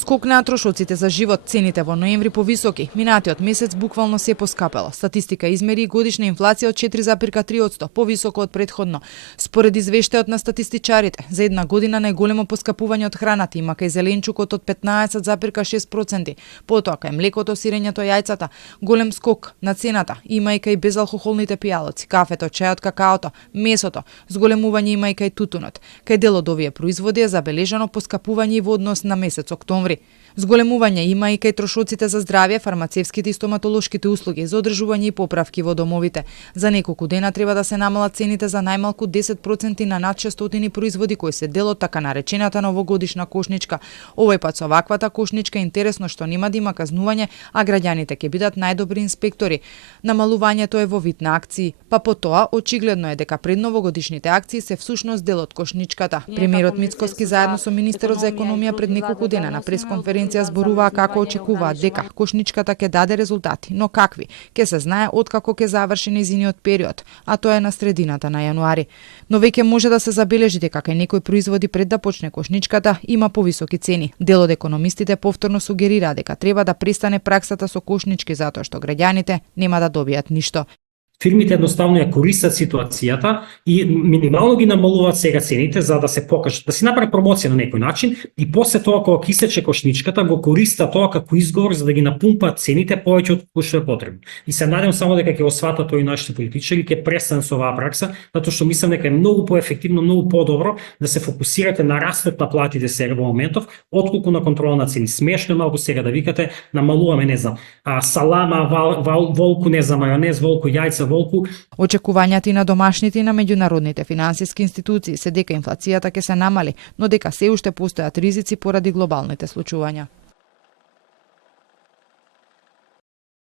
Скок на трошоците за живот, цените во ноември повисоки, минатиот месец буквално се поскапело. Статистика измери годишна инфлација од 4,3%, повисоко од претходно. Според извештајот на статистичарите, за една година најголемо поскапување од храната има кај зеленчукот од 15,6%, потоа кај млекото, сирењето, јајцата, голем скок на цената има и кај безалкохолните пијалоци, кафето, чајот, какаото, месото, зголемување има и кај тутунот. Кај дел од овие производи е забележано поскапување и во однос на месец октомври. Зголемување има и кај трошоците за здравје, фармацевските и стоматолошките услуги, за одржување и поправки во домовите. За неколку дена треба да се намалат цените за најмалку 10% на над 600 производи кои се дел од така наречената новогодишна кошничка. Овој пат со ваквата кошничка е интересно што нема да има казнување, а граѓаните ќе бидат најдобри инспектори. Намалувањето е во вид на акции, па потоа очигледно е дека предновогодишните акции се всушност дел од кошничката. Премиерот Мицкоски заедно со министерот за економија пред неколку дена на пресконференција зборуваа како очекуваат дека кошничката ќе даде резултати, но какви ќе се знае откако ќе заврши нејзиниот период, а тоа е на средината на јануари. Но веќе може да се забележи дека кај некои производи пред да почне кошничката има повисоки цени. Дел од економистите повторно сугерира дека треба да престане праксата со кошнички затоа што граѓаните нема да добијат ништо. Фирмите едноставно ја користат ситуацијата и минимално ги намалуваат сега цените за да се покажат, да си направи промоција на некој начин и после тоа кога ќе исече кошничката го користат тоа како изговор за да ги напумпаат цените повеќе од што е потребно. И се надевам само дека ќе го сватат тој нашите политичари, ќе престанат со оваа пракса, затоа што мислам дека е многу поефективно, многу подобро да се фокусирате на растот на платите сега во моментов, отколку на контрола на цени. Смешно е малку сега да викате намалуваме, не знам, салама, волку, не знам, мајонез, волку, јајца, волку. Очекувањата и на домашните и на меѓународните финансиски институции се дека инфлацијата ќе се намали, но дека се уште постојат ризици поради глобалните случувања.